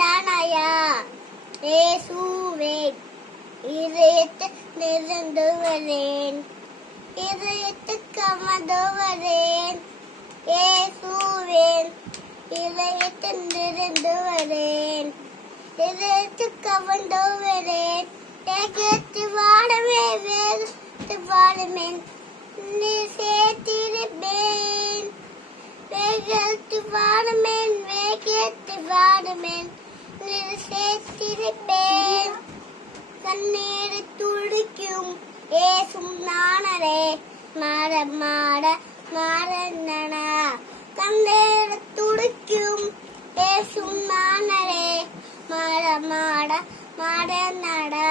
தானாயா இயேசுவே இதயத்தை நிறைந்து வரேன் இதயத்துக்கு அமர்ந்து வரேன் இயேசுவே இதயத்தை நிறைந்து வரேன் இதயத்துக்கு அமர்ந்து வரேன் வேகத்து வாடமே வேகத்து வாடமே நீ சேர்த்திருப்பேன் வேகத்து வாடமேன் வேகத்து வாடமேன் நீ சேர்த்திருப்பேன் கண்ணீர் துடிக்கும் ஏசும் நானரே மாற மாற மாறனா கண்ணீர் துடிக்கும் ஏசும் நானரே மாற மாற மாறனடா